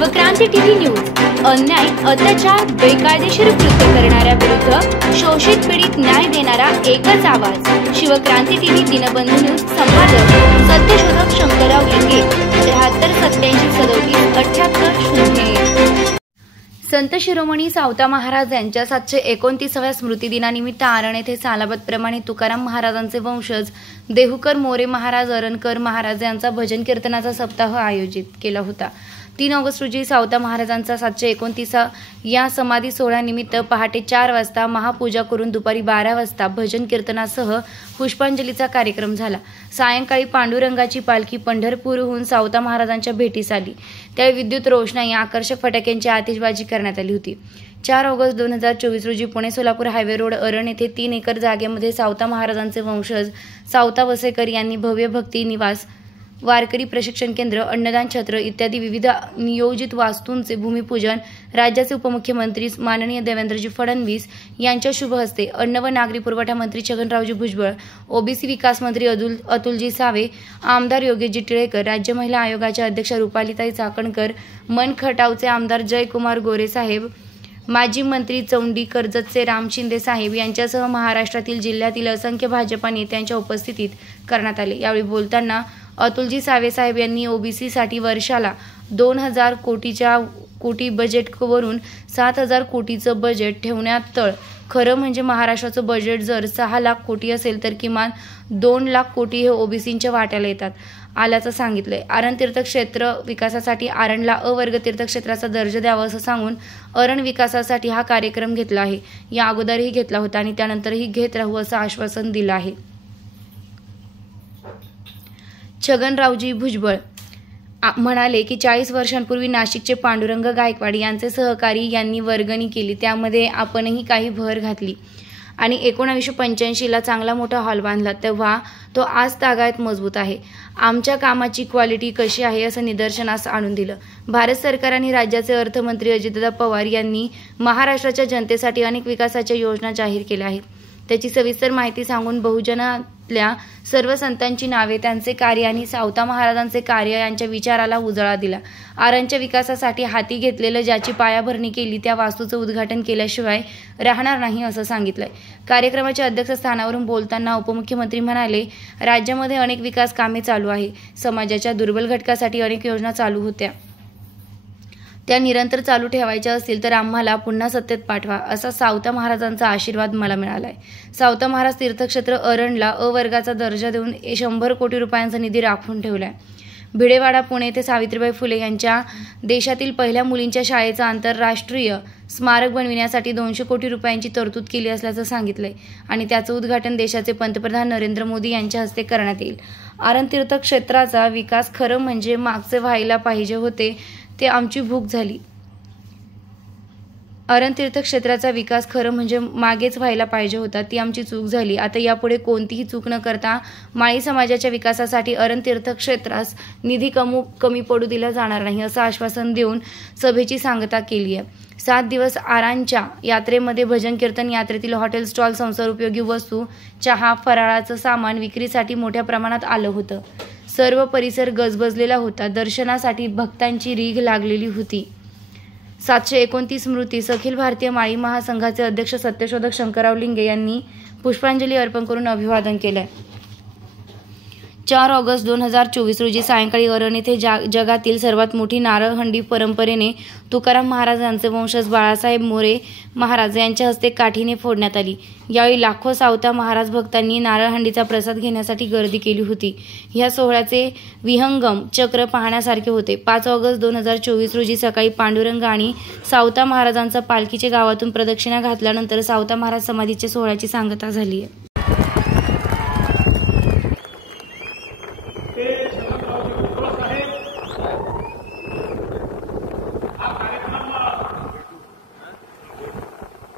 Shivkranti TV news अन्याय, अत्याचार, बेकायदेशीर कृत्य करणाऱ्या विरुद्ध शोषित पीडित न्याय देणारा एकच आवाज। शिवक्रांती टीव्ही दिनबंधू न्यूज संपादक सत्यशोधक शंकरराव लिंगे 7387377801। संत शिरोमणी सावता महाराज यांच्या 729व्या स्मृतिदिनानिमित्त आरण येथे सालाबतप्रमाणे तुकाराम महाराजांचे वंशज देहूकर मोरे महाराज अरणकर महाराज यांचा भजन कीर्तनाचा सप्ताह आयोजित केला होता। 3 ऑगस्ट रोजी सावता महाराजांचा 729 या समाधी सोहळ्यानिमित्त पहाटे 4 वाजता महापूजा करून दुपारी 12 वाजता भजन कीर्तनासह पुष्पांजलीचा कार्यक्रम झाला। सायंकाळी पांडुरंगाची पालखी पंढरपूरहून सावता महाराजांच्या भेटीस आली। त्यावेळी विद्युत रोषणाई, आकर्षक फटाक्यांची आतिषबाजी करण्यात आली होती। 4 ऑगस्ट 2024 रोजी पुणे सोलापूर हायवे रोड अरण येथे 3 एकर जागेमध्ये सावता महाराजांचे वंशज सावता वसेकर यांनी भव्य भक्ती निवास, वारकरी प्रशिक्षण केंद्र, अन्नदान छत्र इत्यादी विविध नियोजित वास्तूंचे भूमिपूजन राज्याचे उपमुख्यमंत्री माननीय देवेंद्रजी फडणवीस यांच्या शुभ हस्ते, अन्न व नागरी पुरवठा मंत्री छगनरावजी भुजबळ, ओबीसी विकास मंत्री अतुलजी सावे, आमदार योगेशजी टिळेकर, राज्य महिला आयोगाच्या अध्यक्षा रुपालीताई चाकणकर, मन खटावचे आमदार जयकुमार गोरे साहेब, माजी मंत्री चौंडी कर्जतचे राम शिंदे साहेब यांच्यासह महाराष्ट्रातील जिल्ह्यातील असंख्य भाजपा नेत्यांच्या उपस्थितीत करण्यात आले। यावेळी बोलताना अतुलजी सावे साहेब यांनी ओबीसीसाठी वर्षाला 2000 कोटी बजेटवरून 7000 कोटीचं बजेट ठेवण्यात तळ। खरं म्हणजे महाराष्ट्राचं बजेट जर 6 लाख कोटी असेल तर किमान 2 लाख कोटी हे ओबीसींच्या वाट्याला येतात आल्याचं सांगितलंय। आरण तीर्थक्षेत्र विकासासाठी आरणला अवर्ग तीर्थक्षेत्राचा दर्जा द्यावा असं सांगून अरण विकासासाठी हा कार्यक्रम घेतला आहे। या अगोदरही घेतला होता आणि त्यानंतरही घेत राहू असं आश्वासन दिलं आहे। छगनरावजी भुजबळ म्हणाले की 40 वर्षांपूर्वी नाशिकचे पांडुरंग गायकवाड यांचे सहकारी यांनी वर्गणी केली, त्यामध्ये आपणही काही भर घातली आणि 1985ला चांगला मोठा हॉल बांधला, तेव्हा तो आज तागायत मजबूत आहे। आमच्या कामाची क्वालिटी कशी आहे असं निदर्शनास आणून दिलं। भारत सरकार आणि राज्याचे अर्थमंत्री अजितदादा पवार यांनी महाराष्ट्राच्या जनतेसाठी अनेक विकासाच्या योजना जाहीर केल्या आहेत। त्याची सविस्तर माहिती सांगून बहुजनातल्या सर्व संतांची नावे, त्यांचे कार्य आणि सावता महाराजांचे कार्य यांच्या विचाराला उजाळा दिला। आरणच्या विकासासाठी हाती घेतलेलं ज्याची पायाभरणी केली त्या वास्तूचं उद्घाटन केल्याशिवाय राहणार नाही असं सांगितलंय। कार्यक्रमाच्या अध्यक्षस्थानावरून बोलताना उपमुख्यमंत्री म्हणाले, राज्यामध्ये अनेक विकास कामे चालू आहे। समाजाच्या दुर्बल घटकासाठी अनेक योजना चालू होत्या, त्या निरंतर चालू ठेवायच्या असतील तर आम्हाला पुन्हा सत्तेत पाठवा असा सावता महाराजांचा आशीर्वाद मला मिळालाय। सावता महाराज तीर्थक्षेत्र अरणला अवर्गाचा दर्जा देऊन 100 कोटी रुपयांचा निधी राखून ठेवलाय। भिडेवाडा पुणे येथे सावित्रीबाई फुले यांच्या देशातील पहिल्या मुलींच्या शाळेचा आंतरराष्ट्रीय स्मारक बनविण्यासाठी 200 कोटी रुपयांची तरतूद केली असल्याचं सांगितलंय आणि त्याचं उद्घाटन देशाचे पंतप्रधान नरेंद्र मोदी यांच्या हस्ते करण्यात येईल। आरण तीर्थक्षेत्राचा विकास खरं म्हणजे मागचे व्हायला पाहिजे होते, ते आमची भूक झाली। अरण तीर्थक्षेत्राचा विकास खरं म्हणजे मागेच व्हायला पाहिजे होता, ती आमची चूक झाली। आता यापुढे कोणतीही चूक न करता माळी समाजाच्या विकासासाठी अरण तीर्थक्षेत्रास निधी कमी पडू दिला जाणार नाही असं आश्वासन देऊन सभेची सांगता केली आहे। 7 दिवस आरांच्या यात्रेमध्ये भजन कीर्तन, यात्रेतील हॉटेल स्टॉल, संसारोपयोगी वस्तू, चहा, फराळाचं सामान विक्रीसाठी मोठ्या प्रमाणात आलं होतं। सर्व परिसर गजबजलेला होता। दर्शनासाठी भक्तांची रीघ लागलेली होती। 729 स्मृतीस अखिल भारतीय माळी महासंघाचे अध्यक्ष सत्यशोधक शंकरराव लिंगे यांनी पुष्पांजली अर्पण करून अभिवादन केलंय। 4 ऑगस्ट 2024 रोजी सायंकाळी अरण येथे जगातील सर्वात मोठी नारळहंडी परंपरेने तुकाराम महाराज यांचे वंशज बाळासाहेब मोरे महाराज यांच्या हस्ते काठीने फोडण्यात आली। यावेळी लाखो सावता महाराज भक्तांनी नारळहंडीचा प्रसाद घेण्यासाठी गर्दी केली होती। या सोहळ्याचे विहंगम चक्र पाहण्यासारखे होते। 5 ऑगस्ट 2024 रोजी सकाळी पांडुरंग आणि सावता महाराजांचा पालखीचे गावातून प्रदक्षिणा घातल्यानंतर सावता महाराज समाधीच्या सोहळ्याची सांगता झाली आहे।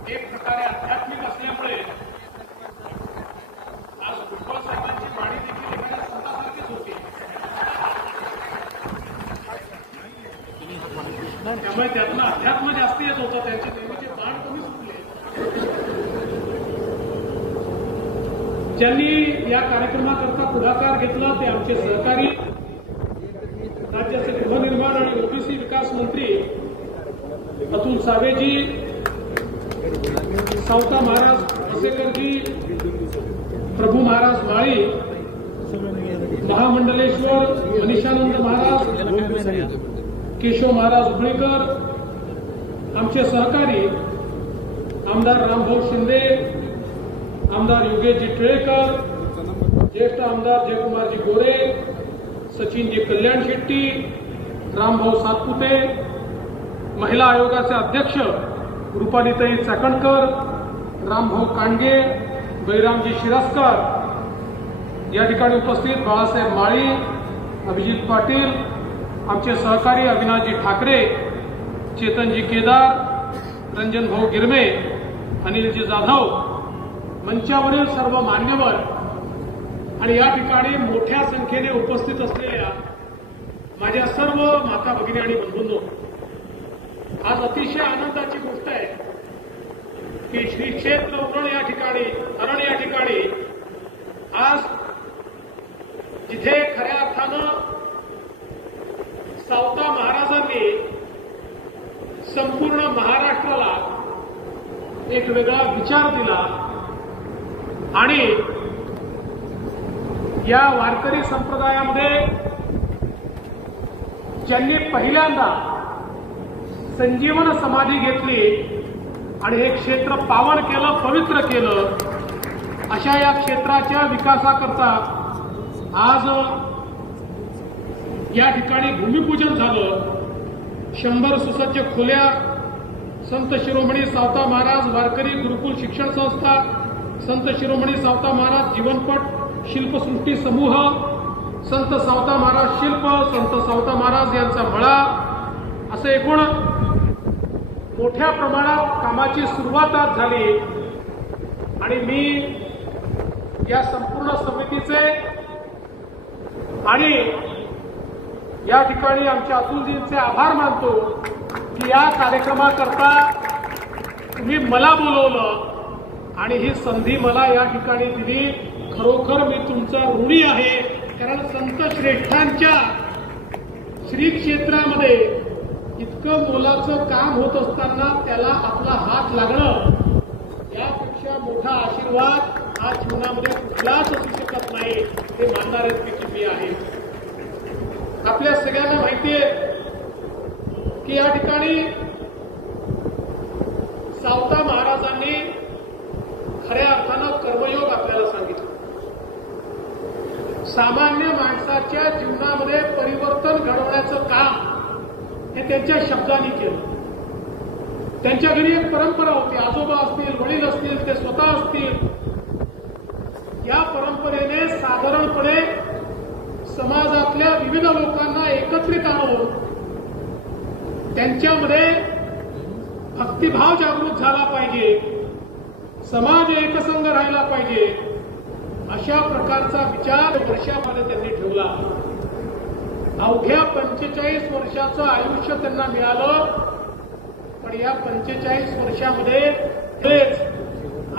एक प्रकारे आध्यात्मिक असल्यामुळे आज भुजबळ साहेबांची वाणी देखील एखाद्या संतासारखीच होती। त्यामुळे त्यातनं अध्यात्म जास्त येत होतं, त्यांचे नेहमीचे बाण कमी सुटले। ज्यांनी या कार्यक्रमाकरता पुढाकार घेतला ते आमचे सहकारी राज्याचे गृहनिर्माण आणि ओबीसी विकास विकास मंत्री अतुल सावेजी, सावता महाराज असेकरजी, प्रभू महाराज माळी, महामंडलेश्वर मनीषानंद महाराज, केशव महाराज उबळीकर, आमचे सहकारी आमदार रामभाऊ शिंदे, आमदार योगेशजी टिळेकर, ज्येष्ठ आमदार जयकुमारजी गोरे, सचिनजी कल्याण शेट्टी, रामभाऊ सातपुते, महिला आयोगाचे अध्यक्ष रुपालीताई चाकणकर, रामभाऊ कांडगे, बैरामजी शिरस्कर, या ठिकाणी उपस्थित बाळासाहेब माळी, अभिजित पाटील, आमचे सहकारी अविनाशजी ठाकरे, चेतनजी केदार, रंजन भाऊ गिरमे, अनिलजी जाधव, मंचावरील सर्व मान्यवर आणि या ठिकाणी मोठ्या संख्येने उपस्थित असलेल्या माझ्या सर्व माता भगिनी आणि बंधूंनो, आज अतिशय आनंदाची गोष्ट आहे की श्री क्षेत्र उरण या ठिकाणी आज जिथे खऱ्या अर्थानं सावता महाराजांनी संपूर्ण महाराष्ट्राला एक वेगळा विचार दिला आणि या वारकरी संप्रदायामध्ये ज्यांनी पहिल्यांदा संजीवन समाधी घेतली आणि हे क्षेत्र पावन केलं, पवित्र केलं, अशा या क्षेत्राच्या विकासाकरता आज या ठिकाणी भूमिपूजन झालं. 100 सुसज्ज खोल्या, संत शिरोमणी सावता महाराज वारकरी गुरुकुल शिक्षण संस्था, संत शिरोमणी सावता महाराज जीवनपट शिल्पसृष्टी समूह, संत सावता महाराज शिल्प, संत सावता महाराज यांचा मळा, असे एकूण मोठ्या प्रमाणात कामाची सुरुवात आज झाली आणि मी या संपूर्ण समितीचे आणि या ठिकाणी आमच्या अतुलजींचे आभार मानतो की या कार्यक्रमाकरता तुम्ही मला बोलवलं आणि ही संधी मला या ठिकाणी दिली. खरोखर मी तुमचा ऋणी आहे, कारण संत श्रेष्ठांच्या श्री क्षेत्रामध्ये इतकं मोलाचं काम होत असताना त्याला आपला हात लागणं यापेक्षा मोठा आशीर्वाद आज जीवनामध्ये कुठलाच असू शकत नाही, हे मानणाऱ्यांपैकी मी आहे. आपल्या सगळ्यांना माहिती आहे की या ठिकाणी सावता महाराजांनी खऱ्या अर्थानं कर्मयोग आपल्याला सांगितलं. सामान्य माणसाच्या जीवनामध्ये परिवर्तन घडवण्याचं काम हे त्यांच्या शब्दांनी केलं. त्यांच्या घरी एक परंपरा होती, आजोबा असतील, वडील असतील, ते स्वतः असतील, या परंपरेने साधारणपणे समाजातल्या विविध लोकांना एकत्रित आणून त्यांच्यामध्ये भक्तिभाव जागृत झाला पाहिजे, समाज एकसंघ राहिला पाहिजे, अशा प्रकारचा विचार वर्षामध्ये त्यांनी ठेवला. अवघ्या 45 वर्षाचं आयुष्य त्यांना मिळालं, पण या 45 वर्षामध्ये तेच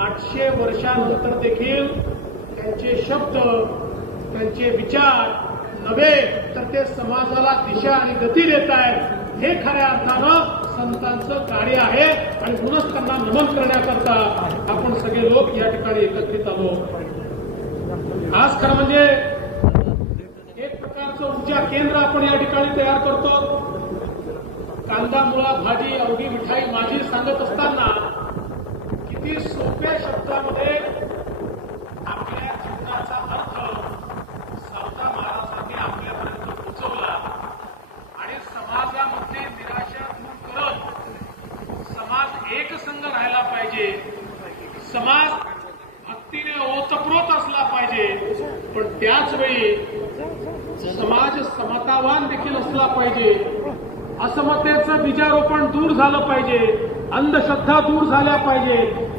800 वर्षांनंतर देखील त्यांचे शब्द, त्यांचे विचार नव्हे तर ते समाजाला दिशा आणि गती देत आहेत. हे खऱ्या अर्थानं संतांचं कार्य आहे आणि म्हणूनच त्यांना नमन करण्याकरता आपण सगळे लोक या ठिकाणी एकत्रित आलो. आज खरं म्हणजे एक प्रकारचं ऊर्जा केंद्र आपण या ठिकाणी तयार करतो. कांदा, मुळा, भाजी, अवघी मिठाई माझी सांगत असताना किती सोप्या शब्दामध्ये आपल्या जीवनाचा अर्थ सावता महाराजांनी आपल्यापर्यंत पोहोचवला आणि समाजामध्ये निराशा दूर करत समाज एकसंघ राहायला पाहिजे, समाज भक्तीने ओतप्रोत असला पाहिजे, पण त्याचवेळी समाज समतावान देखील असला पाहिजे. असमतेचं बीजारोपण दूर झालं पाहिजे, अंधश्रद्धा दूर झाल्या पाहिजे,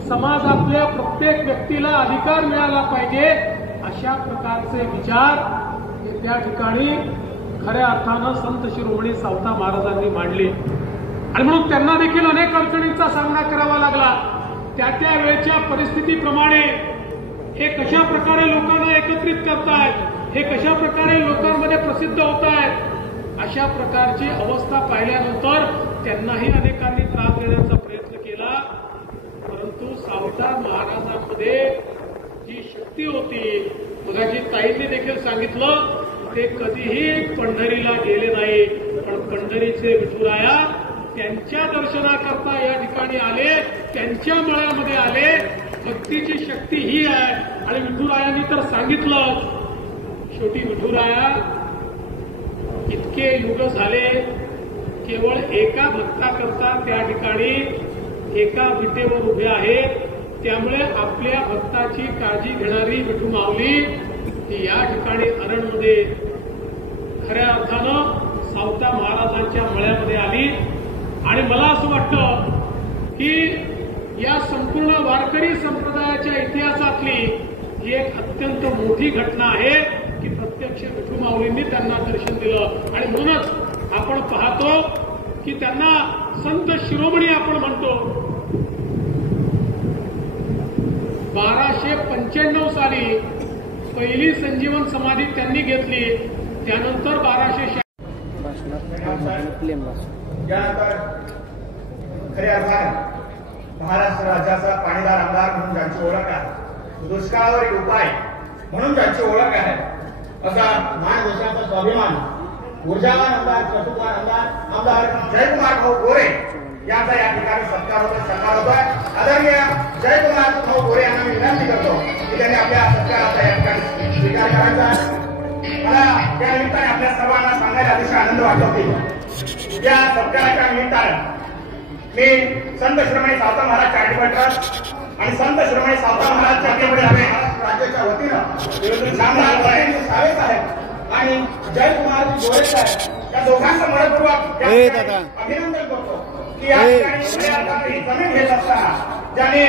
समाजातल्या प्रत्येक व्यक्तीला अधिकार मिळाला पाहिजे, अशा प्रकारचे विचार त्या ठिकाणी खऱ्या अर्थानं संत शिरोमणी सावता महाराजांनी मांडले. आणि म्हणून त्यांना देखील अनेक अडचणींचा सामना करावा लागला. त्या त्या वेळच्या परिस्थितीप्रमाणे हे कशा प्रकारे लोकांना एकत्रित करतायत, हे कशा प्रकारे लोकांमध्ये प्रसिद्ध होत आहेत, अशा अशा प्रकारची अवस्था पाहिल्यानंतर त्यांनाही अनेकांनी त्रास देण्याचा प्रयत्न केला, परंतु सावता महाराजांमध्ये जी शक्ती होती, मगाशी ताईंनी देखील सांगितलं, ते कधीही पंढरीला गेले नाही, पण पंढरीचे विठुराया त्यांच्या दर्शनाकरता या ठिकाणी आले, त्यांच्या मळ्यामध्ये आले. भक्तीची शक्ती ही आहे. आणि विठुरायांनी तर सांगितलं, शेवटी विठुराया इतके युग झाले, केवळ एका भक्ताकरता त्या ठिकाणी एका विटेवर उभे आहेत. त्यामुळे आपल्या भक्ताची काळजी घेणारी विठू माऊली ती या ठिकाणी अरणमध्ये खऱ्या अर्थानं सावता महाराजांच्या मळ्यामध्ये आली. आणि मला असं वाटतं की या संपूर्ण वारकरी संप्रदायाच्या इतिहासातली ही एक अत्यंत मोठी घटना आहे की प्रत्यक्ष विठू माऊलींनी त्यांना दर्शन दिलं. आणि म्हणूनच आपण पाहतो की त्यांना संत शिरोमणी आपण म्हणतो. 1295 साली पहिली संजीवन समाधी त्यांनी घेतली. त्यानंतर 1200 यानंतर खरे अर्थानं महाराष्ट्र राज्याचा पाणीदार आमदार म्हणून ज्यांची ओळख आहे, दुष्काळावर उपाय म्हणून ज्यांची ओळख आहे, असा मान देशाचा स्वाभिमान ऊर्जावान आमदार, चतुर्वान आमदार जयकुमार भाऊ गोरे यांचा या ठिकाणी सत्कार होतोय. आदरणीय जयकुमार भाऊ गोरे यांना मी विनंती करतो की त्यांनी आपल्या सत्काराचा या ठिकाणी स्वीकार करायचा. मला या निमित्ताने आपल्या सर्वांना सांगायला अतिशय आनंद वाटतो की या सत्काराच्या निमित्तानं मी संत शिरोमणी सावता महाराज चॅरिटेबल ट्रस्ट आणि संत शिरोमणी सावता महाराज चॅरिटेबल राज्याच्या वतीनं नामदार सावे साहेब आणि जयकुमार गोरे साहेब या दोघांचं मनपूर्वक अभिनंदन करतो की या ठिकाणी जमीन घेत असताना ज्याने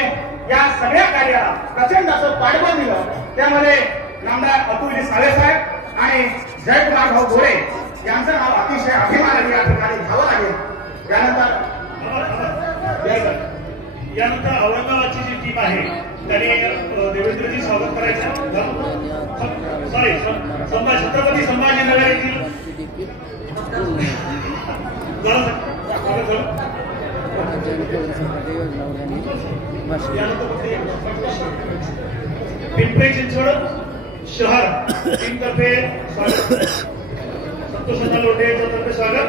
या सगळ्या कार्याला प्रचंड असं पाठबळ दिलं, त्यामध्ये नामदार अतुल सावे साहेब आणि जयकुमार भाऊ गोरे यांचं नाव अतिशय अभिमानाने या ठिकाणी घ्यावं लागेल. यानंतर औरंगाबादची जी टीम आहे त्याने देवेंद्रजी स्वागत करायचं. सॉरी, छत्रपती संभाजीनगर येथील पिंपरी चिंचवड शहर टीमतर्फे स्वागत. संतोषांना लोटे यांच्यातर्फे स्वागत.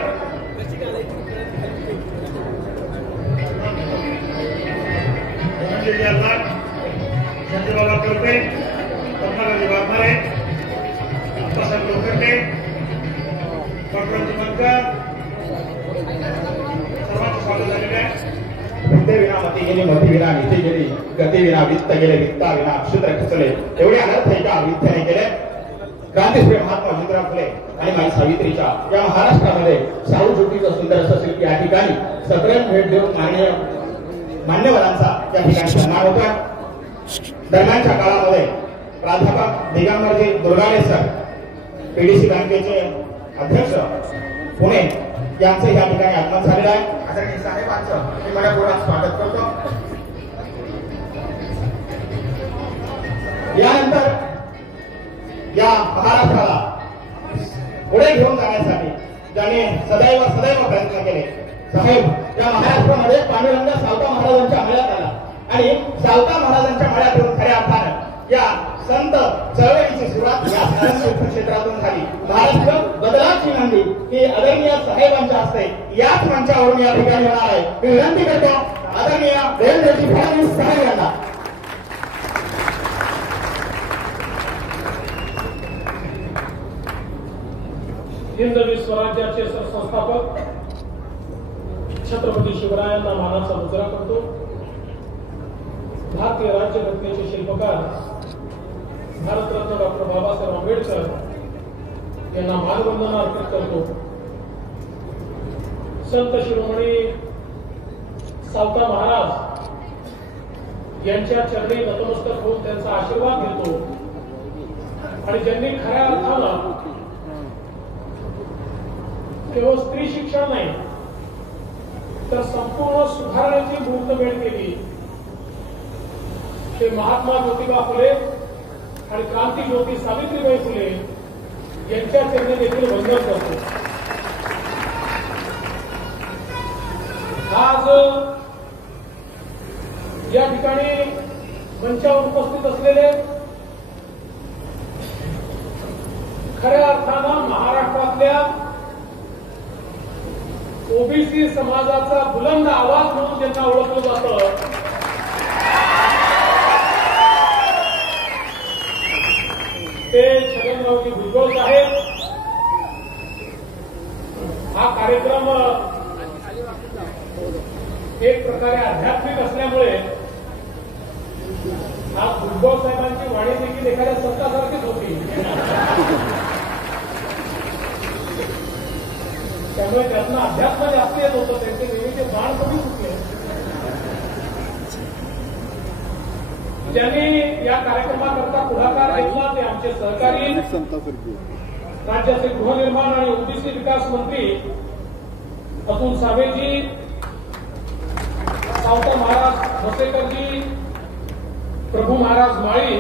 संजयबाबा करपे, पद्मागाजी वाघमारे, अप्पासाहेब लोखंडे, डॉक्टर मनकर सर्वांचं स्वागत झालेलं आहे. विद्ये विना मती गेली, मती विना नीती गेली, गती विना वित्त गेले, वित्ता विना क्षुद्र खचले. एवढे अनर्थ एका विद्येने केले. क्रांतीप्रिय महात्मा ज्योतिराव फुले आणि माई सावित्रीच्या या महाराष्ट्रामध्ये साऊ ज्योतीचं सुंदर असं शिल्प या ठिकाणी सगळ्यात भेट देऊन मान्यवरांचा या ठिकाणी सन्मान होता. दरम्यानच्या काळामध्ये प्राध्यापक दिगंबरजी दुर्गाडे सर, पीडीसी बँकेचे अध्यक्ष पुणे यांचं या ठिकाणी आगमन झालेलं आहे. आदरणीय साहेबांचं मी मनपूर्वक स्वागत करतो. यानंतर या महाराष्ट्राला पुढे घेऊन जाण्यासाठी ज्यांनी सदैव प्रयत्न केले, साहेब या महाराष्ट्रामध्ये पांडुरंग सावता महाराजांच्या मळ्यात आला आणि सावता महाराजांच्या मळ्यातून खऱ्या अर्थानं या संत चळवळीची सुरुवात या क्षेत्रातून झाली. महाराष्ट्र बदलाची नांदी ही आदरणीय साहेबांच्या हस्ते याच मंचावरून या ठिकाणी होणार आहे. मी विनंती करतो आदरणीय देवेंद्रजी फडणवीस साहेब यांना. हिंदवी स्वराज्याचे सरसंस्थापक छत्रपती शिवरायांना मानाचा मुजरा करतो. भारतीय राज्यघटनेचे शिल्पकार भारतरत्न डॉक्टर बाबासाहेब आंबेडकर यांना मानवंदना अर्पित करतो. संत शिरोमणी सावता महाराज यांच्या चरणी नतमस्तक होऊन त्यांचा आशीर्वाद घेतो. आणि ज्यांनी खऱ्या अर्थानं केवळ स्त्री शिक्षण नाही तर संपूर्ण सुधारणेची मुहूर्तमेढ केली ते महात्मा ज्योतिबा फुले आणि क्रांती ज्योती सावित्रीबाई फुले यांच्या चरणी देखील वंदन करतो. बसलेले खऱ्या अर्थानं महाराष्ट्रातल्या ओबीसी समाजाचा बुलंद आवाज म्हणून ज्यांना ओळखलं जातं ते छगनरावजी भुजबळ साहेब. हा कार्यक्रम एक प्रकारे आध्यात्मिक असल्यामुळे आज भुजबळ साहेबांची वाणी देखील एखाद्या संतासारखीच होती. त्यामुळे त्यांना अध्यात्म जास्त येत होतं. त्यांचे नेहमीचे बाण कमी सुटले. ज्यांनी या कार्यक्रमाकरता पुढाकार घेतला ते आमचे सहकारी राज्याचे गृहनिर्माण आणि ओबीसी विकास मंत्री अतुल सावेजी, सावता महाराज भसेकरजी, प्रभू महाराज माळी,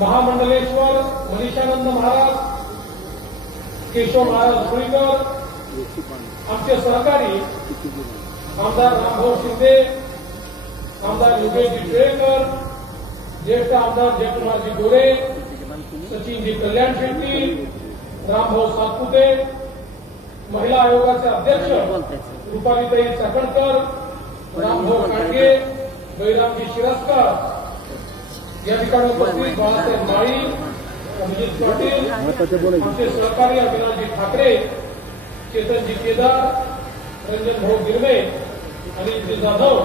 महामंडलेश्वर मनीषानंद महाराज, केशव महाराज होळीकर, आमचे सहकारी आमदार रामभाऊ शिंदे, आमदार योगेशजी टिळेकर, ज्येष्ठ आमदार जयकुमारजी गोरे, सचिनजी कल्याण शेट्टी, रामभाऊ सातपुते, महिला आयोगाचे अध्यक्ष रुपालीताई चाकणकर, रामभाऊ कांडगे, बैरामजी शिरस्कर, या ठिकाणी उपस्थित बाळासाहेब माळी, अभिजित पाटील, आमचे सहकारी अविनाशजी ठाकरे, चेतनजी केदार, रंजन भाऊ गिरमे, अनिलजी जाधव,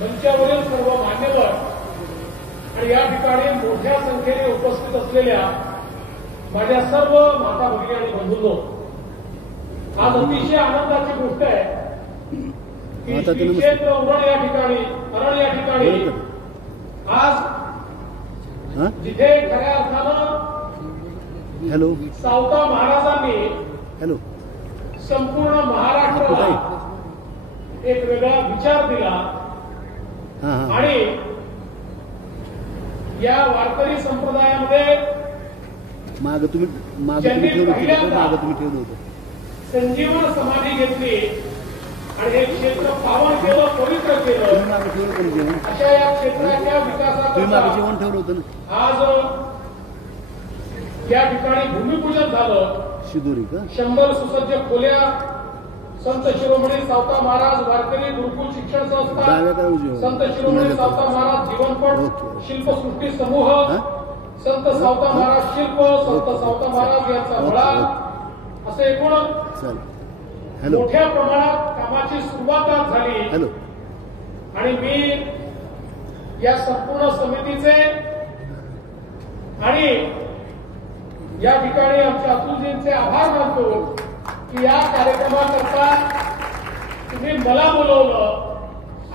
मंचावरील सर्व मान्यवर आणि या ठिकाणी मोठ्या संख्येने उपस्थित असलेल्या माझ्या सर्व माता भगिनी आणि बंधूंनो, आज अतिशय आनंदाची गोष्ट आहे की श्री क्षेत्र उरण या ठिकाणी आज जिथे खऱ्या अर्थानं सावता महाराजांनी संपूर्ण महाराष्ट्राला एक वेगळा विचार दिला आणि या वारकरी संप्रदायामध्ये ज्यांनी पहिल्यांदा संजीवन समाधी घेतली आणि हे क्षेत्र पावन केलं, पवित्र केलं, अशा या क्षेत्राच्या विकासाकरता आज या ठिकाणी भूमिपूजन झालं. 100 सुसज्ज खोल्या, संत शिरोमणी सावता महाराज वारकरी गुरुकुल शिक्षण संस्था, संत शिरोमणी सावता महाराज जीवनपट शिल्पसृष्टी समूह, संत सावता महाराज शिल्प, संत सावता महाराज यांचा मळा, असे एकूण मोठ्या प्रमाणात कामाची सुरुवात झाली. आणि मी या संपूर्ण समितीचे आणि या ठिकाणी आमच्या अतुलजींचे आभार मानतो की या कार्यक्रमाकरता तुम्ही मला बोलवलं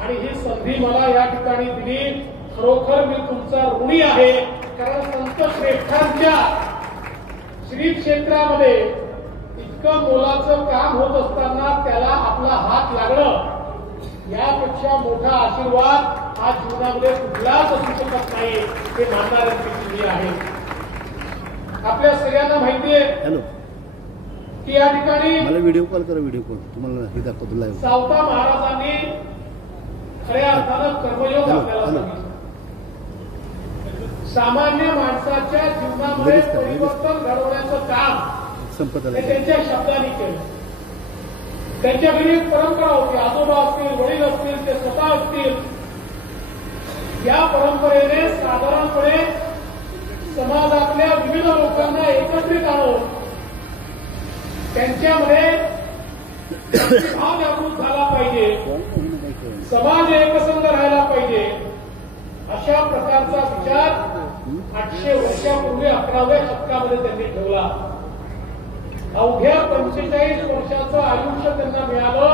आणि ही संधी मला या ठिकाणी दिली. खरोखर मी तुमचा ऋणी आहे. कारण संत श्रेष्ठांच्या श्री क्षेत्रामध्ये इतकं मोलाचं काम होत असताना त्याला आपला हात लागणं यापेक्षा मोठा आशीर्वाद हा जीवनामध्ये कुठलाच असू शकत नाही, हे मानणाऱ्यांची तुम्ही आहे. आपल्या सगळ्यांना माहिती आहे की या ठिकाणी मला व्हिडिओ कॉल करा, व्हिडिओ कॉल तुम्हाला हे दाखवतो लाईव्ह. सावता महाराजांनी खऱ्या अर्थानं कर्मयोग आपल्याला सांगितलं. सामान्य माणसाच्या जीवनामध्ये परिवर्तन घडवण्याचं काम ते त्यांच्या शब्दांनी केलं. त्यांच्या घरी एक परंपरा होती. आजोबा असतील, वडील असतील, ते स्वतः असतील. या परंपरेने साधारणपणे समाजातल्या विविध लोकांना एकत्रित आणून त्यांच्यामध्ये भाव जागृत झाला पाहिजे, समाज एकसंध राहायला पाहिजे, अशा प्रकारचा विचार 800 वर्षापूर्वी 11व्या शतकामध्ये त्यांनी ठेवला. अवघ्या 45 वर्षाचं आयुष्य त्यांना मिळालं.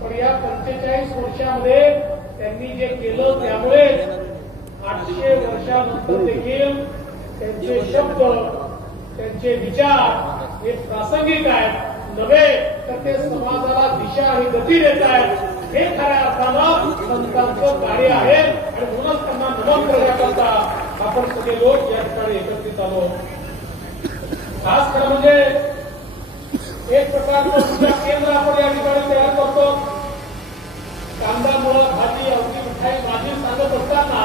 पण या 45 वर्षामध्ये त्यांनी जे केलं त्यामुळे 800 वर्षानंतर देखील त्यांचे शब्द, त्यांचे विचार हे प्रासंगिक आहेत, नव्हे तर ते समाजाला दिशा आणि गती देत आहेत. हे खऱ्या अर्थानं संतांचं कार्य आहे आणि म्हणूनच त्यांना नमन करण्याकरता आपण सगळे लोक या ठिकाणी एकत्रित आलो. खास खरं म्हणजे एक प्रकारचं पूजा केंद्र आपण या ठिकाणी तयार करतो. कांदा, मुळं, भाजी, अवघी मिठाई, भाजी सांगत असताना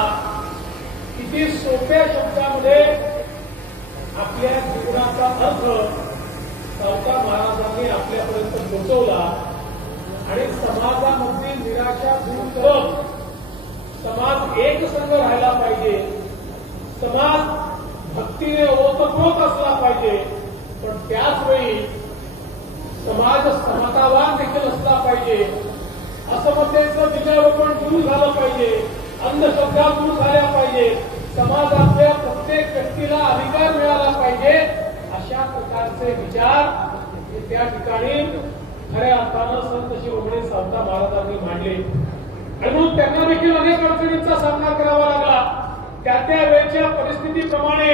सोप्या शब्दामध्ये आपल्या जीवनाचा अर्थ सावकार महाराजांनी आपल्यापर्यंत पोहोचवला आणि समाजामध्ये निराशा दूर करत समाज एकसंघ राहायला पाहिजे, समाज भक्तीने ओतप्रोत असला पाहिजे, पण त्याचवेळी समाज समतावान देखील असला पाहिजे, असमतेचं बीजारोपण दूर झालं पाहिजे, अंधश्रद्धा दूर झाल्या पाहिजे, समाजातल्या प्रत्येक व्यक्तीला अधिकार मिळाला पाहिजे, अशा प्रकारचे विचार त्या ठिकाणी खऱ्या अर्थानं संत शिरोमणी सावता महाराजांनी मांडले. आणि म्हणून त्यांना देखील अनेक अडचणींचा सामना करावा लागला. त्या वेळच्या परिस्थितीप्रमाणे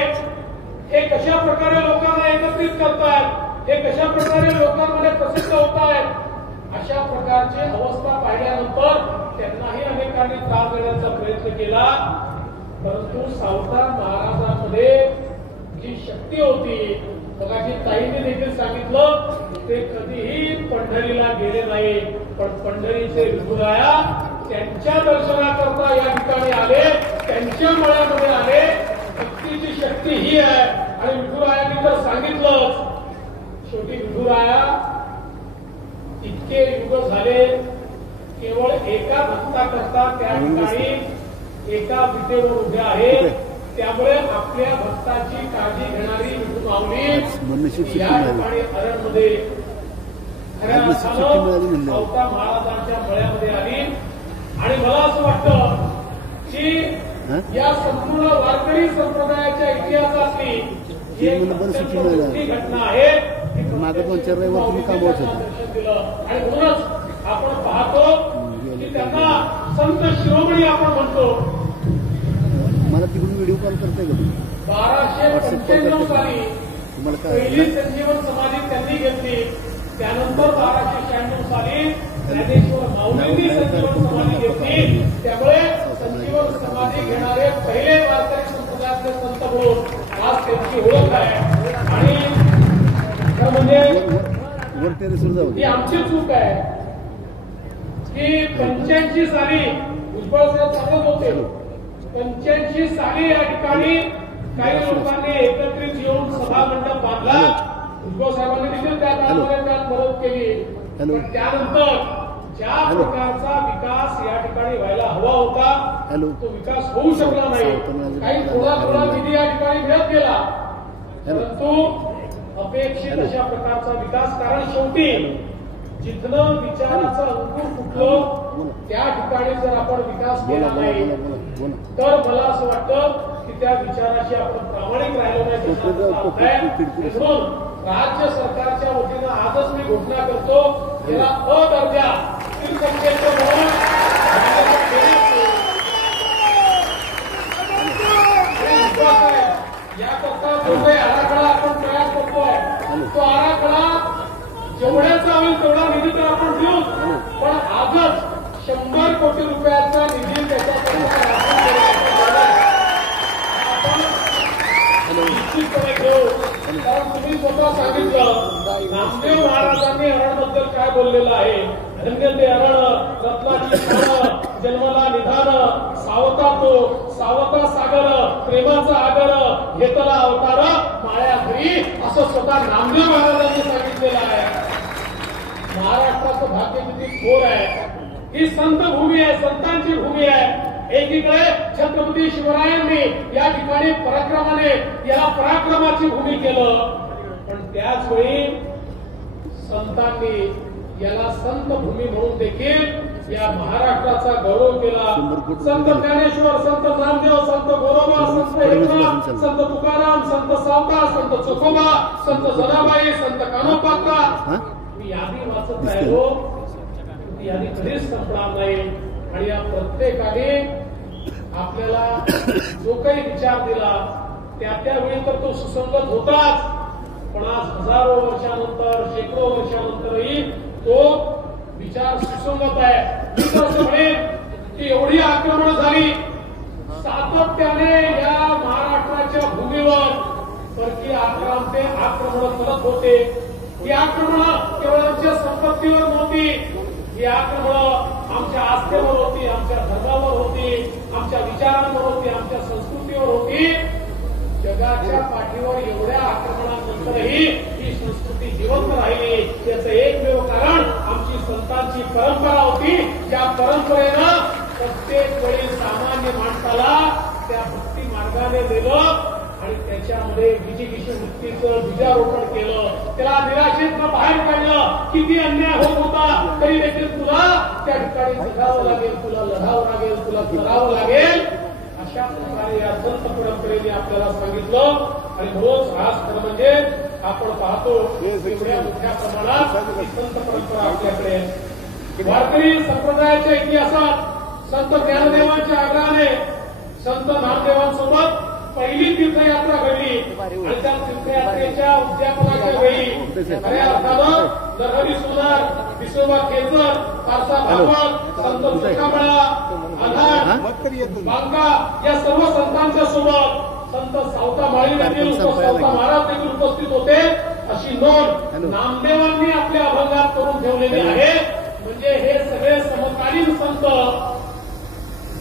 हे कशा प्रकारे लोकांना एकत्रित करतायत, हे कशा प्रकारे लोकांमध्ये प्रसिद्ध होत आहेत, अशा प्रकारची अवस्था पाहिल्यानंतर त्यांनाही अनेकांनी त्रास देण्याचा प्रयत्न केला. परंतु सावकार महाराजांमध्ये जी शक्ती होती, मगाशी ताईने देखील सांगितलं, ते कधीही पंढरीला गेले नाही, पण पंढरीचे विठुराया त्यांच्या दर्शनाकरता या ठिकाणी आले, त्यांच्या मळ्यामध्ये आले. भक्तीची शक्ती ही आहे. आणि विठुरायांनी तर सांगितलंच, शेवटी विठुराया इतके युग झाले, केवळ एका भक्ताकरता त्या ठिकाणी एका विटेवर उभ्या आहेत. त्यामुळे आपल्या भक्ताची काळजी घेणारी विठू माऊली या ठिकाणी अरणमध्ये खऱ्या अर्थानं सावता महाराजांच्या मळ्यामध्ये आली. आणि मला असं वाटतं की या संपूर्ण वारकरी संप्रदायाच्या इतिहासातली एक मोठी घटना आहे. दर्शन दिलं आणि म्हणूनच आपण पाहतो की त्यांना संत शिरोमणी आपण म्हणतो. मला तिकडून व्हिडिओ कॉल करताय का तुम्ही? 1295 साली पहिली संजीवन समाधी त्यांनी घेतली. त्यानंतर 1296 साली ज्ञानेश्वर माऊलींनी संजीवन समाधी घेतली. त्यामुळे संजीवन समाधी घेणारे पहिले वारकरी संप्रदायातले संत म्हणून आज त्यांची ओळख आहे. आणि म्हणजे ही आमची चूक आहे की 85 साली भुजबळ साहेब सांगत होते, 85 साली या ठिकाणी काही लोकांनी एकत्रित येऊन सभा मंडप बांधला. भुजबळ साहेबांनी देखील त्या काळामध्ये त्यात मदत केली. पण त्यानंतर ज्या प्रकारचा विकास या ठिकाणी व्हायला हवा होता तो विकास होऊ शकला नाही. काही थोडा निधी या ठिकाणी मिळत गेला, परंतु अपेक्षित अशा प्रकारचा विकास. कारण शेवटी जिथनं विचाराचं अंकुर फुटलं त्या ठिकाणी जर आपण विकास केला नाही तर मला असं वाटतं की त्या विचाराशी आपण प्रामाणिक राहिलो नाही. म्हणून राज्य सरकारच्या वतीनं आजच मी घोषणा करतो, याला अ दर्जा तीर्थक्षेत्र म्हणून याकरता जो काही आराखडा आपण तयार करतोय तो आराखडा जेवढ्याचा होईल तेवढा निधी तर आपण देऊ, पण आजच 100 कोटी रुपयाचा निधी त्याच्याकडे निश्चितपणे घेऊ. कारण तुम्ही स्वतः सांगितलं नामदेव महाराजांनी अरणबद्दल काय बोललेलं आहे. धन्य ते अरण, रत्नाची खाण, जन्मला निधान, सावता तो सावता सागर, प्रेमाचा आगर, घेतला अवतार माळ्या घरी, असं स्वतः नामदेव महाराजांनी सांगितलेलं आहे. महाराष्ट्राचं भाग्य किती थोर आहे. ही संत भूमी आहे, संतांची भूमी आहे. एकीकडे छत्रपती शिवरायांनी या ठिकाणी पराक्रमाने याला पराक्रमाची भूमी केलं, पण त्याचवेळी संतांनी याला संत भूमी म्हणून देखील या महाराष्ट्राचा गौरव केला. संत ज्ञानेश्वर, संत नामदेव, संत गोरोबा, संत एकनाथ, संत तुकाराम, संत सावता, संत चोखोबा, संत जनाबाई, संत कानोपात्रा, मी यादी वाचत राहिलो, ती यादी कधीच संपणार नाही. आणि या प्रत्येकाने आपल्याला जो काही विचार दिला त्यावेळी तर तो सुसंगत होताच, पण आज हजारो वर्षानंतर, शेकडो वर्षानंतरही तो विचार सुसंगत आहे. मी तर असं म्हणेन की एवढी आक्रमणं झाली सातत्याने या महाराष्ट्राच्या भूमीवर, परकीय आक्रमणं करत होते. ही आक्रमणं केवळ आमच्या संपत्तीवर नव्हती, ही आक्रमणं आमच्या आस्थेवर होती, आमच्या धर्मावर होती, आमच्या विचारांवर होती, आमच्या संस्कृतीवर होती. जगाच्या पाठीवर एवढ्या आक्रमणानंतरही ही संस्कृती जिवंत राहिली याचं एकमेव कारण आमची संतांची परंपरा होती. ज्या परंपरेनं प्रत्येक वेळी सामान्य माणसाला त्या भक्ती मार्गाने नेलं आणि त्याच्यामध्ये विजिगिषू मुक्तीचं बीजारोपण केलं. त्याला निराशेतनं बाहेर काढलं. किती अन्याय होत होता तरी देखील तुला त्या ठिकाणी जगावं लागेल, तुला लढावं लागेल, तुला करावं लागेल. अशा प्रकारे या संत परंपरेने आपल्याला सांगितलं. आणि रोज खास खरं म्हणजे आपण पाहतो एवढ्या मोठ्या प्रमाणात ही संत परंपरा आपल्याकडे. वारकरी संप्रदायाच्या इतिहासात संत ज्ञानदेवांच्या आग्रहाने संत नामदेवांसोबत पहिली तीर्थयात्रा घडली आणि त्या तीर्थयात्रेच्या उद्यापनाच्या वेळी खऱ्या अर्थानं नरहरी सोनार, विसोबा केसर, पारसा भागवत, संत सुखामळा, आधार, बांका या सर्व संतांच्या सोबत संत सावता माळी देखील, सावता महाराज देखील उपस्थित होते. अशी नोंद नामदेवांनी आपल्या अभंगात करून ठेवलेली आहे. म्हणजे हे सगळे समकालीन संत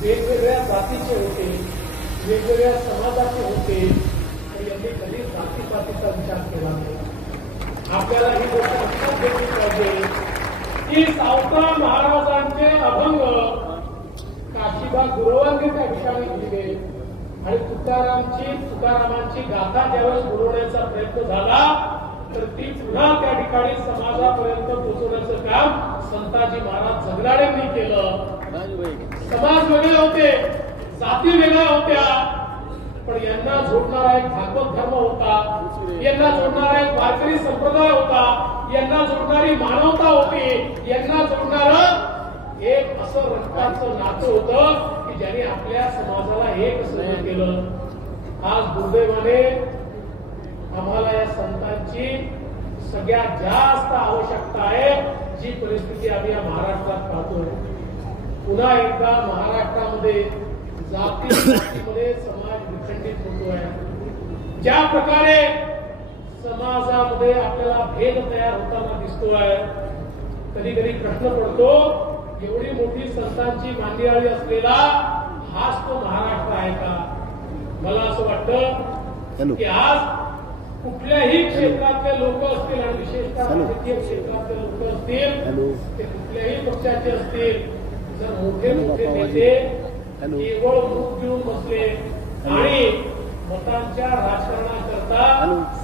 वेगवेगळ्या जातीचे होते, वेगवेगळ्या समाजाचे होते. यांनी कधी जातीपातीचा विचार केला नाही. आपल्याला ही गोष्ट लक्षात घेतली पाहिजे की सावता महाराजांचे अभंग काशीबा गुरुवांनी त्या ठिकाणी लिहिले आणि तुकारामांची गाथा ज्यावेळेस बोलवण्याचा प्रयत्न झाला तर ती पुन्हा त्या ठिकाणी समाजापर्यंत पोहोचवण्याचं काम संताजी महाराज जगनाळेंनी केलं. समाज वेगळे होते, जाती वेगळ्या होत्या, पण यांना जोडणारा एक भागवत धर्म होता, यांना जोडणारा एक वारकरी संप्रदाय होता, यांना जोडणारी मानवता होती, यांना जोडणारं एक असं रक्ताचं नातं होतं की ज्याने आपल्या समाजाला एक सगळं केलं. आज दुर्दैवाने आम्हाला या संतांची सगळ्यात जास्त आवश्यकता आहे. जी परिस्थिती आम्ही या महाराष्ट्रात पाहतोय, पुन्हा एकदा महाराष्ट्रामध्ये जातीमध्ये समाज विखंडित होतोय. ज्या प्रकारे समाजामध्ये आपल्याला भेद तयार होताना दिसतोय, कधी कधी प्रश्न पडतो एवढी मोठी संतांची मांदियाळी असलेला हाच तो महाराष्ट्र आहे का? मला असं वाटतं की आज कुठल्याही क्षेत्रातले लोक असतील आणि विशेषतः राजकीय क्षेत्रातले लोक असतील, ते कुठल्याही पक्षाचे असतील, जर मोठे मोठे नेते केवळ मुख घेऊन बसले आणि मतांच्या राजकारणाकरता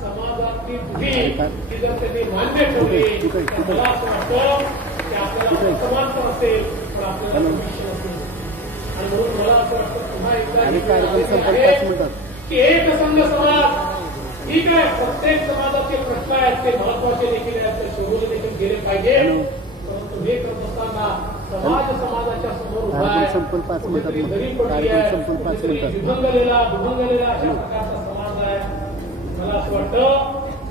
समाजातली दुही ही जर त्यांनी मान्य ठेवली तर मला असं वाटतं की आपल्याला वर्तमान पण असेल पण आपल्याला भविष्य असेल. आणि म्हणून मला असं वाटतं पुन्हा एकदा की एक संघ समाज ठीक आहे, प्रत्येक समाजाचे प्रश्न आहेत, ते महत्वाचे देखील आहेत, ते शोधून देखील गेले पाहिजे. परंतु हे करत असताना समाजाच्या समोर उभा आहे, कुठेतरी दरी पडली आहे, कुठेतरी विभंगलेला अशा प्रकारचा समाज आहे. मला असं वाटतं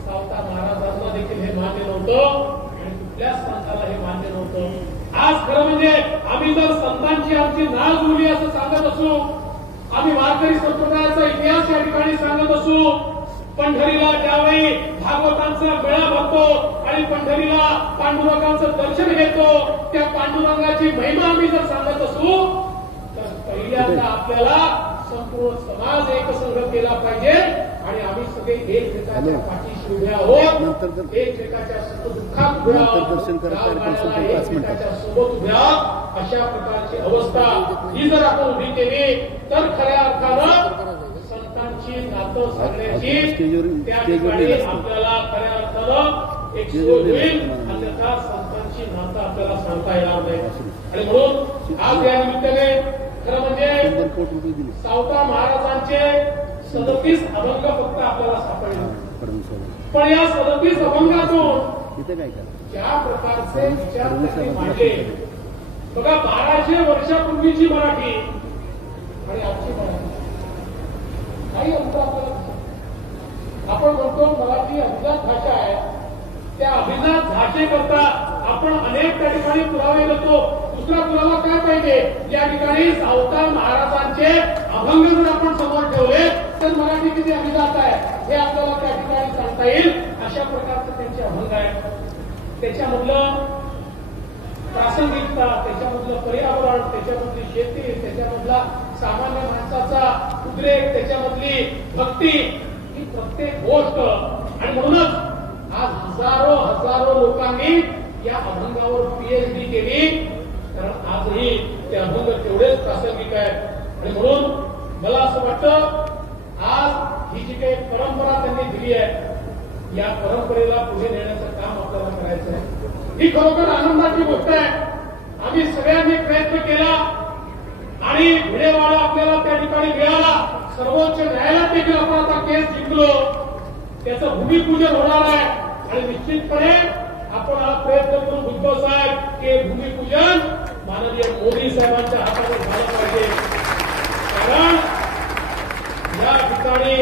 सावता महाराजांना देखील हे मान्य नव्हतं आणि कुठल्याच संताला हे मान्य नव्हतं. आज खरं म्हणजे आम्ही जर संतांची आमची नाळ जुळली असं सांगत असू, आम्ही वारकरी संप्रदायाचा इतिहास या ठिकाणी सांगत असू, पंढरीला ज्यावेळी भागवतांचा मेळा भरतो आणि पंढरीला पांडुरंगाचं दर्शन घेतो, त्या पांडुरंगाची महिमा आम्ही जर सांगत असू तर पहिल्यांदा आपल्याला संपूर्ण समाज एकसंघ केला पाहिजे आणि आम्ही सगळे एकमेकांच्या पाठीशी उभे आहोत, एकमेकाच्या सुखदुःखात उभे आहोत, एकमेकाच्या सोबत उभे आहोत. अशा प्रकारची अवस्था ही जर आपण उभी केली तर खऱ्या अर्थानं संतांची नातं सांगण्याची त्या ठिकाणी आपल्याला खऱ्या अर्थानं एक सोय होईल. अन्यथा संतांची नातं आपल्याला सांगता येणार नाही. आणि म्हणून आज या निमित्ताने खरं म्हणजे सावता महाराजांचे 37 अभंग फक्त आपल्याला सापडले, पण या 37 अभंगातून ज्या प्रकारचे विचार त्यांनी मांडले बघा, 1200 वर्षापूर्वीची मराठी आणि आजची मराठी काही अंतर आपल्याला. आपण म्हणतो मराठी अभिजात भाषा आहे, त्या अभिजात भाषेकरता आपण अनेक त्या ठिकाणी पुरावे देतो. दुसरा पुरावा काय पाहिजे? या ठिकाणी सावता महाराजांचे अभंग जर आपण समोर ठेवले तर मराठी किती अभिजात आहे हे आपल्याला त्या ठिकाणी सांगता येईल. अशा प्रकारचे त्यांचे अभंग आहे. त्याच्यामधलं प्रासंगिकता, त्याच्यामधलं पर्यावरण, त्याच्यामधली शेती, त्याच्यामधला सामान्य माणसाचा उद्रेक, त्याच्यामधली भक्ती, ही प्रत्येक गोष्ट. आणि म्हणूनच आज हजारो लोकांनी या अभंगावर PhD केली, कारण आजही ते अभंग तेवढेच प्रासंगिक आहेत. आणि म्हणून मला असं वाटतं आज ही जी काही परंपरा त्यांनी दिली आहे, या परंपरेला पुढे नेण्याचं काम आपल्याला करायचं आहे. ही खरोखर आनंदाची गोष्ट आहे. आम्ही सगळ्यांनी प्रयत्न केला आणि भिडेवाडा आपल्याला त्या ठिकाणी मिळाला. सर्वोच्च न्यायालयात देखील आपण आता केस जिंकलो. त्याचं भूमिपूजन होणार आहे आणि निश्चितपणे आपण हा प्रयत्न करून उद्धव साहेब हे भूमिपूजन माननीय मोदी साहेबांच्या हाताने झालं पाहिजे. कारण या ठिकाणी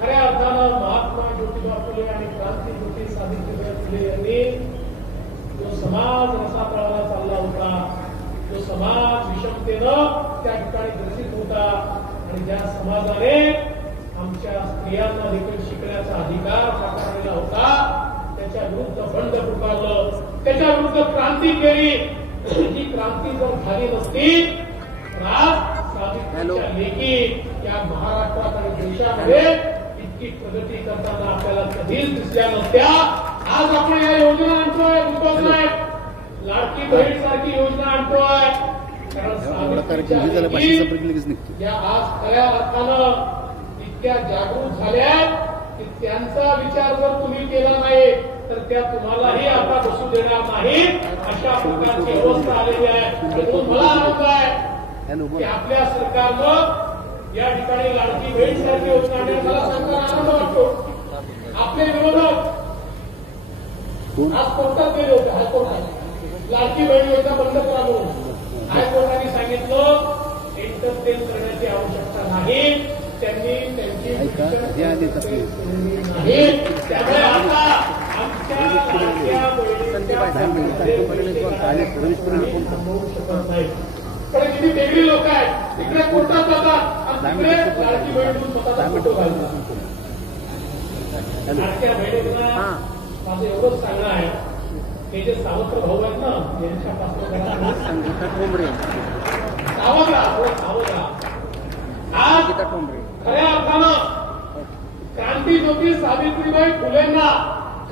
खऱ्या अर्थानं महात्मा ज्योतिबा फुले आणि क्रांतीज्योती सावित्रीबाई फुले यांनी जो समाज रसातळाला चालला होता, जो समाज विषमतेनं त्या ठिकाणी ग्रसित होता आणि ज्या समाजाने आमच्या स्त्रियांना देखील शिकण्याचा अधिकार साकारलेला होता, त्याच्या विरुद्ध बंड पुकारलं, त्याच्या विरुद्ध क्रांती केली. ही क्रांती जर झाली नसती तर आज सावित्रीच्या लेखी या महाराष्ट्रात आणि देशामध्ये इतकी प्रगती करताना आपल्याला कधीच दिसल्या नसत्या. आज आपण या योजना आणतोय, उद्धव साहेब लाडकी बहीण सारखी योजना आणतोय, कारण सावित्रीच्या लेकी या आज खऱ्या अर्थानं इतक्या जागृत झाल्या की त्यांचा विचार जर तुम्ही केला नाही तर त्या तुम्हालाही आता बसू देणार नाही, अशा प्रकारची अवस्था आलेली आहे. म्हणून मला आनंद आहे की आपल्या सरकारनं या ठिकाणी लाडकी बहीण सारखी योजना आणण्यास मला सांगताना आनंद वाटतो. आपले विरोधक आज कोर्टात गेले होते, हायकोर्टात लाडकी बहीण योजना बंद करा म्हणून. हायकोर्टाने सांगितलं एंटरटेन करण्याची आवश्यकता नाही, त्यांनी त्यांची नाही. त्यामुळे आता आमच्या लाडक्या बहिणींच्या थांबवू शकत नाही. पण किती वेगळी लोक आहेत, तिकडे कोर्टात जातात आणि तिकडे लाडकी बहीण स्वतःचा फोटो घालतात. लाडक्या बहिणींना माझं एवढंच सांगणं आहे, हे जे सावत्र भाऊ आहेत ना, यांच्यापासून सावध राहा. आज खऱ्या अर्थानं क्रांतीज्योती सावित्रीबाई फुलेंना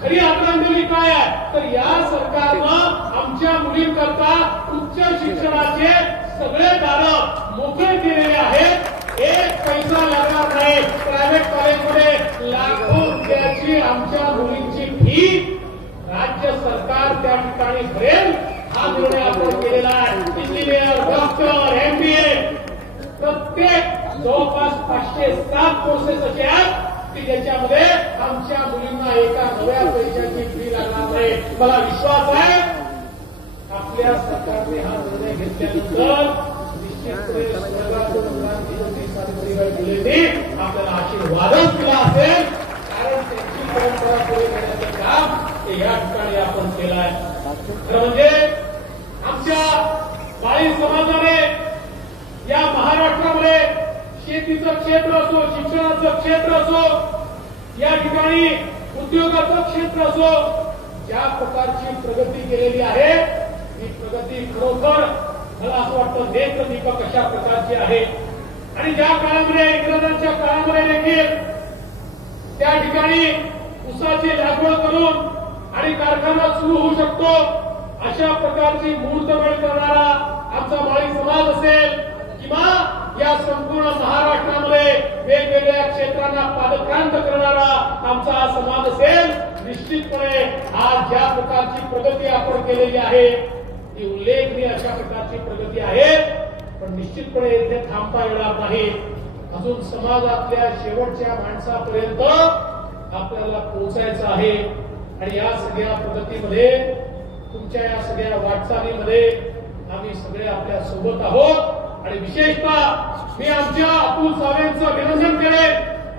खरी आदरांजली काय आहे तर या सरकारनं आमच्या मुलींकरता उच्च शिक्षणाचे सगळे दारं मोकळे केलेले आहेत. एक पैसा लागणार नाही. प्रायव्हेट कॉलेजमध्ये लाखो रुपयाची आमच्या मुलींची फी राज्य सरकार त्या ठिकाणी भरेल, हा निर्णय आपण केलेला आहे. इंजिनियर, डॉक्टर, MBA प्रत्येक जवळपास 507 कोर्सेस असे आहेत की ज्याच्यामध्ये आमच्या मुलींना एका नव्या पैशाची फी लागणार नाही. मला विश्वास आहे आपल्या सरकारने हा निर्णय घेतल्यानंतर निश्चितपणे क्रांतीज्योती सावित्रीबाई फुलेंनी आपल्याला आशीर्वादच दिला असेल, कारण त्यांची परंपरा पुढे नेण्याचं काम हे या ठिकाणी आपण केलं आहे. खरं म्हणजे आमच्या माळी समाजाने या महाराष्ट्रामध्ये शेतीचं क्षेत्र असो, शिक्षणाचं क्षेत्र असो, या ठिकाणी उद्योगाचं क्षेत्र असो, ज्या प्रकारची प्रगती केलेली आहे ही प्रगती खरोखर मला असं वाटतं नेत्रदीपक अशा प्रकारची आहे. आणि ज्या काळामध्ये इंग्रजांच्या काळामध्ये देखील त्या ठिकाणी ऊसाची लागवड करून आणि कारखाना सुरू होऊ शकतो अशा प्रकारची मुहूर्तमेढ करणारा आमचा माळी समाज असेल किंवा या संपूर्ण महाराष्ट्रामध्ये वेगवेगळ्या क्षेत्रांना पादक्रांत करणारा आमचा हा समाज असेल, निश्चितपणे आज ज्या प्रकारची प्रगती आपण केलेली आहे ती उल्लेखनीय अशा प्रकारची प्रगती आहे. पण निश्चितपणे इथे थांबता येणार नाही. अजून समाजातल्या शेवटच्या माणसापर्यंत आपल्याला पोहोचायचं आहे. आणि या सगळ्या प्रगतीमध्ये, तुमच्या या सगळ्या वाटचालीमध्ये आम्ही सगळे आपल्या सोबत आहोत. आणि विशेषतः मी आमच्या अतुल सावेंचं अभिनंदन केले.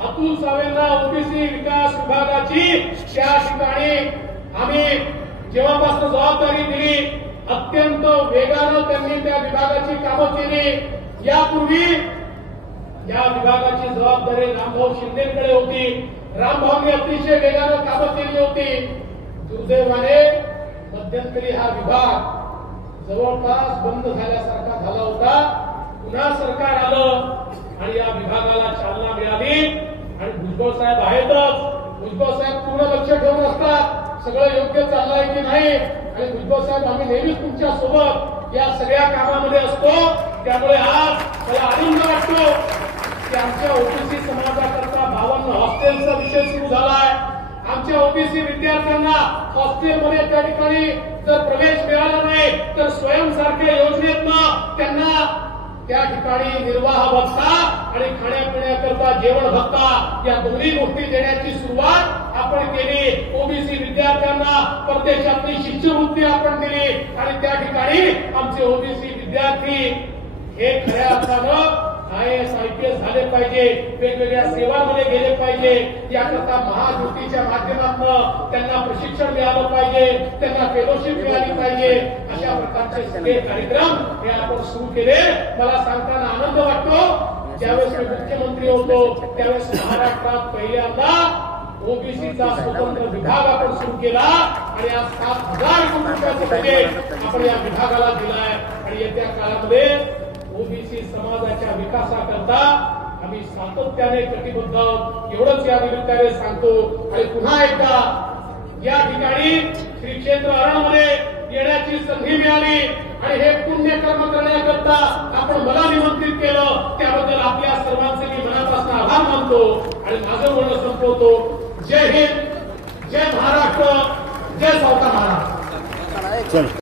अतुल सावेंना ओबीसी विकास विभागाची त्या ठिकाणी आम्ही जेव्हापासून जबाबदारी दिली अत्यंत वेगानं त्यांनी त्या विभागाची कामं केली. यापूर्वी या विभागाची जबाबदारी रामभाऊ शिंदेकडे होती. रामभाऊंनी अतिशय वेगानं कामं केली होती. दुर्दैवाने मध्यंतरी हा विभाग जवळपास बंद झाल्यासारखा झाला होता. पुन्हा सरकार आलं आणि या विभागाला चालना मिळाली आणि भुजबळ साहेब आहेतच. भुजबळ साहेब पूर्ण लक्ष ठेवून असतात सगळं योग्य चाललंय की नाही. आणि भुजबळ साहेब आम्ही नेहमीच तुमच्या सोबत या सगळ्या कामामध्ये असतो. त्यामुळे आज मला आनंद वाटतो की आमच्या ओबीसी समाजाकरता 52 हॉस्टेलचा विषय सुरू झालाय. आमच्या ओबीसी विद्यार्थ्यांना हॉस्टेलमध्ये त्या ठिकाणी जर प्रवेश मिळाला नाही तर स्वयंसारख्या योजनेतनं त्यांना त्या ठिकाणी निर्वाह भत्ता आणि खाण्यापिण्याकरता जेवण भत्ता या दोन्ही गोष्टी देण्याची सुरुवात आपण केली. ओबीसी विद्यार्थ्यांना परदेशातली शिष्यवृत्ती आपण दिली आणि त्या ठिकाणी आमचे ओबीसी विद्यार्थी हे खऱ्या अर्थानं IAS IPS झाले पाहिजे, वेगवेगळ्या सेवांमध्ये गेले पाहिजे. याकरता महाज्योतीच्या माध्यमातून त्यांना प्रशिक्षण मिळालं पाहिजे, त्यांना फेलोशिप मिळाली पाहिजे. अशा प्रकारचे सगळे कार्यक्रम हे आपण सुरू केले. मला सांगताना आनंद वाटतो ज्यावेळेस मी मुख्यमंत्री होतो त्यावेळेस महाराष्ट्रात पहिल्यांदा ओबीसीचा स्वतंत्र विभाग आपण सुरू केला आणि आज 7,000 कोटी रुपयाचं बजेट आपण या विभागाला दिलाय. आणि येत्या काळामध्ये ओबीसी समाजाच्या विकासाकरता आम्ही सातत्याने कटिबद्ध आहोत एवढंच या निमित्ताने सांगतो. आणि पुन्हा एकदा या ठिकाणी श्री क्षेत्र अरणमध्ये येण्याची संधी मिळाली आणि हे पुण्यकर्म करण्याकरता आपण मला निमंत्रित केलं त्याबद्दल आपल्या सर्वांचे मी मनापासून आभार मानतो आणि माझं बोलणं संपवतो. जय हिंद, जय महाराष्ट्र, जय सावता महाराज.